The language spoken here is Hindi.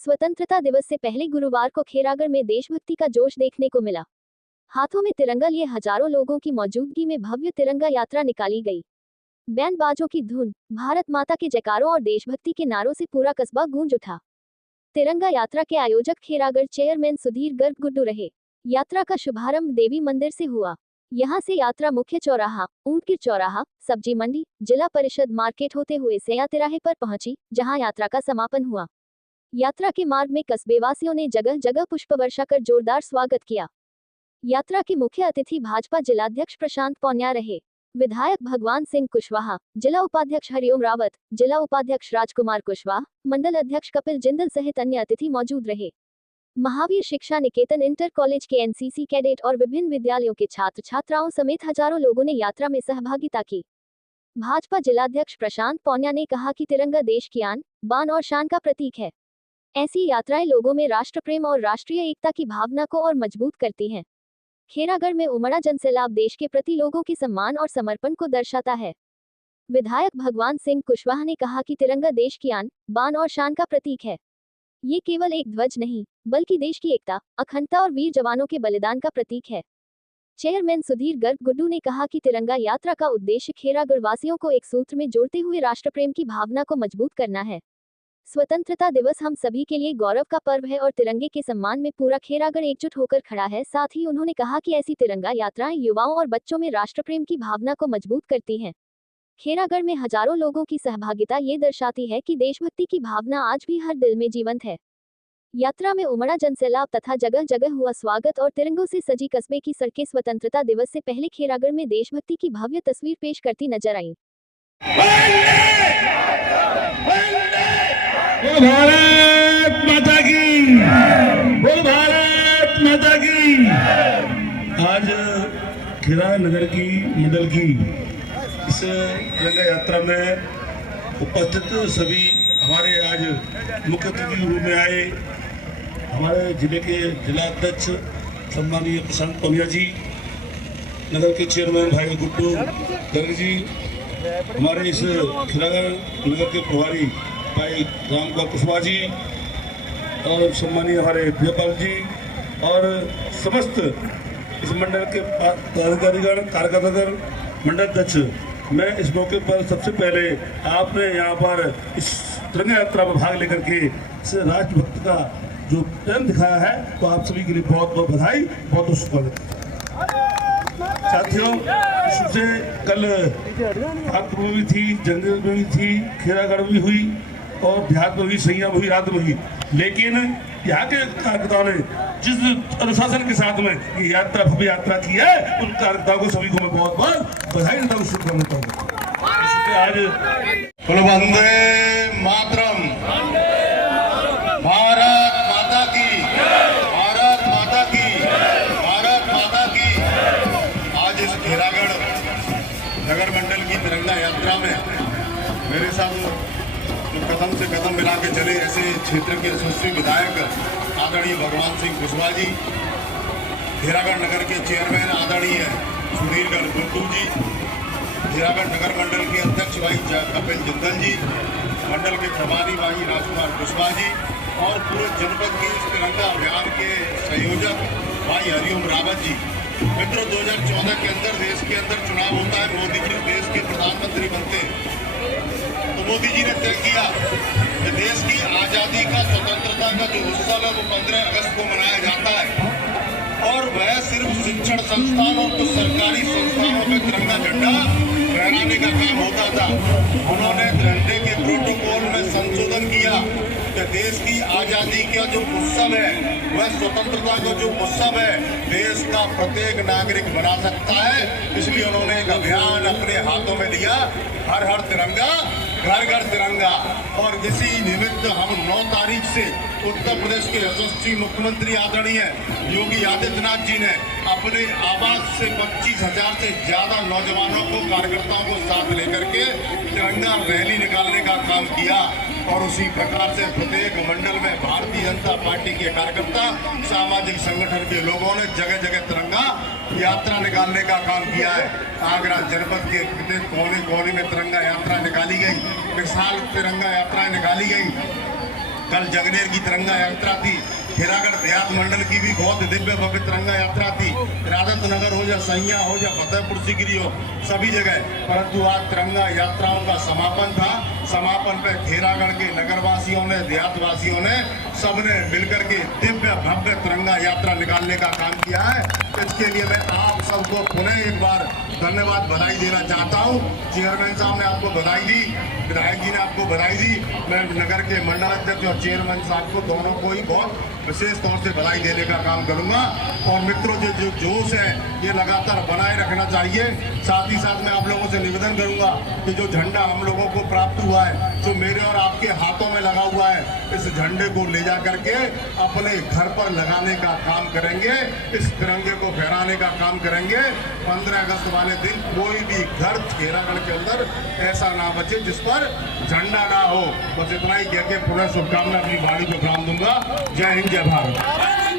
स्वतंत्रता दिवस से पहले गुरुवार को खैरागढ़ में देशभक्ति का जोश देखने को मिला। हाथों में तिरंगा लिए हजारों लोगों की मौजूदगी में भव्य तिरंगा यात्रा निकाली गई। बैंड बाजों की धुन, भारत माता के जयकारों और देशभक्ति के नारों से पूरा कस्बा गूंज उठा। तिरंगा यात्रा के आयोजक खैरागढ़ चेयरमैन सुधीर गर्ग गुड्डू रहे। यात्रा का शुभारंभ देवी मंदिर से हुआ। यहां से यात्रा मुख्य चौराहा, ऊंटगिर चौराहा, सब्जी मंडी, जिला परिषद मार्केट होते हुए सया तिराहे पर पहुंची, जहां यात्रा का समापन हुआ। यात्रा के मार्ग में कस्बेवासियों ने जगह जगह पुष्प वर्षा कर जोरदार स्वागत किया। यात्रा के मुख्य अतिथि भाजपा जिलाध्यक्ष प्रशांत पौन्या रहे। विधायक भगवान सिंह कुशवाहा, जिला उपाध्यक्ष हरिओम रावत, जिला उपाध्यक्ष राजकुमार कुशवाहा, मंडल अध्यक्ष कपिल जिंदल सहित अन्य अतिथि मौजूद रहे। महावीर शिक्षा निकेतन इंटर कॉलेज के एनसीसी कैडेट और विभिन्न विद्यालयों के छात्र छात्राओं समेत हजारों लोगों ने यात्रा में सहभागिता की। भाजपा जिलाध्यक्ष प्रशांत पौन्या ने कहा कि तिरंगा देश की आन, बान और शान का प्रतीक है। ऐसी यात्राएं लोगों में राष्ट्र प्रेम और राष्ट्रीय एकता की भावना को और मजबूत करती हैं। खैरागढ़ में उमड़ा जनसैलाब देश के प्रति लोगों के सम्मान और समर्पण को दर्शाता है। विधायक भगवान सिंह कुशवाहा ने कहा कि तिरंगा देश की आन, बान और शान का प्रतीक है। ये केवल एक ध्वज नहीं, बल्कि देश की एकता, अखंडता और वीर जवानों के बलिदान का प्रतीक है। चेयरमैन सुधीर गर्ग गुड्डू ने कहा कि तिरंगा यात्रा का उद्देश्य खैरागढ़ वासियों को एक सूत्र में जोड़ते हुए राष्ट्र प्रेम की भावना को मजबूत करना है। स्वतंत्रता दिवस हम सभी के लिए गौरव का पर्व है और तिरंगे के सम्मान में पूरा खैरागढ़ एकजुट होकर खड़ा है। साथ ही उन्होंने कहा कि ऐसी तिरंगा यात्राएं युवाओं और बच्चों में राष्ट्र प्रेम की भावना को मजबूत करती हैं। खैरागढ़ में हजारों लोगों की सहभागिता ये दर्शाती है कि देशभक्ति की भावना आज भी हर दिल में जीवंत है। यात्रा में उमड़ा जनसैलाब तथा जगह जगह हुआ स्वागत और तिरंगों से सजी कस्बे की सड़कें स्वतंत्रता दिवस से पहले खैरागढ़ में देशभक्ति की भव्य तस्वीर पेश करती नजर आईं। भारत माता की, भारत माता की। आज खैरागढ़ नगर की मंडल की इस तिरंगा यात्रा में उपस्थित सभी हमारे आज मुख्य अतिथि के रूप में आए हमारे जिले के जिलाध्यक्ष सम्मानीय प्रशांत पौन्या जी, नगर के चेयरमैन भाई गुड्डू गर्ग जी, हमारे इस खैरागढ़ नगर के प्रभारी भाई रामकुमार कुशवाहा जी और सम्मानीय हमारे प्रियपाल जी और समस्त इस मंडल के पदाधिकारीगण, कार्यकर्तागण, मंडल अध्यक्ष, मैं इस मौके पर सबसे पहले आपने यहाँ पर इस तिरंगा यात्रा में भाग लेकर के इस राष्ट्रभक्ति का जो प्रेम दिखाया है, तो आप सभी के लिए बहुत बहुत बधाई, बहुत बहुत शुभकामनाएं। साथियों, इससे कल भागपुर में भी थी, जंगल में भी थी, खैरागढ़ में भी हुई और देहात में भी, सैया में भी, रात में भी, लेकिन यहाँ के कार्यकर्ताओं ने जिस अनुशासन के साथ में ये यात्रा भव्य यात्रा की है, उन कार्यकर्ताओं को सभी को मैं बहुत बहुत बधाई देता हूँ, शुभकामनाएं देता हूँ। आज वंदे मातरम, भारत माता की, भारत माता की, भारत माता की। आज इस खैरागढ़ नगर मंडल की तिरंगा यात्रा में मेरे साथ कदम से कदम मिला के चले ऐसे क्षेत्र के यशस्वी विधायक आदरणीय भगवान सिंह कुशवाहा जी, खैरागढ़ नगर के चेयरमैन आदरणीय सुधीर गर्ग गुड्डू जी, खैरागढ़ नगर मंडल के अध्यक्ष भाई कपिल जिंदल जी, मंडल के प्रभारी भाई राजकुमार कुशवाहा जी और पूरे जनपद के इस तिरंगा अभियान के संयोजक भाई हरिओम रावत जी। मित्रों, 2014 के अंदर देश के अंदर चुनाव होता है, मोदी जी देश के प्रधानमंत्री बनते हैं, तो मोदी जी ने तय किया कि देश की आज़ादी का, स्वतंत्रता का जो उत्सव है वो 15 अगस्त को मनाया जाता है और वह सिर्फ शिक्षण संस्थान और कुछ सरकारी संस्थानों में तिरंगा झंडा फहराने का काम होता था। उन्होंने झंडे के प्रोटोकॉल में संशोधन किया कि देश की आज़ादी का जो उत्सव है, वह स्वतंत्रता का जो उत्सव है, देश का प्रत्येक नागरिक बना सकता है। इसलिए उन्होंने एक अभियान अपने हाथों में लिया, हर हर तिरंगा, घर घर तिरंगा। और इसी निमित्त हम 9 तारीख से उत्तर प्रदेश के यशस्वी मुख्यमंत्री आदरणीय योगी आदित्यनाथ जी ने अपने आवास से 25,000 से ज्यादा नौजवानों को, कार्यकर्ताओं को साथ लेकर के तिरंगा रैली निकालने का काम किया। और उसी प्रकार से प्रत्येक मंडल में भारतीय जनता पार्टी के कार्यकर्ता, सामाजिक संगठन के लोगों ने जगह जगह तिरंगा यात्रा निकालने का काम किया है। आगरा जनपद के प्रत्येक कोने कोने में तिरंगा यात्रा निकाली गई, विशाल तिरंगा यात्राएं निकाली गई। कल जगनेर की तिरंगा यात्रा थी, खेरागढ़ देहात मंडल की भी बहुत दिव्य भव्य तिरंगा यात्रा थी। राजत नगर हो या सैया हो या फतेहपुर सीकरी हो, सभी जगह। परंतु आज तिरंगा यात्राओं का समापन था। समापन पे खेरागढ़ के नगरवासियों ने, देहातवासियों ने, सबने मिलकर के दिव्य भव्य तिरंगा यात्रा निकालने का काम किया है। इसके लिए मैं आप सबको पुनः एक बार धन्यवाद, बधाई देना चाहता हूँ। चेयरमैन साहब ने आपको बधाई दी, विधायक जी ने आपको बधाई दी। मैं नगर के मंडल अध्यक्ष और चेयरमैन साहब को दोनों को ही बहुत विशेष तौर से बधाई देने का काम करूंगा। और मित्रों, जो जोश है ये लगातार बनाए रखना चाहिए। साथ ही साथ मैं आप लोगों से निवेदन करूंगा कि जो झंडा हम लोगों को प्राप्त हुआ है, जो मेरे और आपके हाथों में लगा हुआ है, इस झंडे को ले जा करके अपने घर पर लगाने का काम करेंगे। इस तिरंगे को फहराने का काम करेंगे। 15 अगस्त वाले दिन कोई भी घर खेरागढ़ के अंदर ऐसा ना बचे जिस पर झंडा ना हो। बस इतना ही कह के पुनः शुभकामना अपनी वाणी को विराम दूंगा। जय हिंद, जय भारत।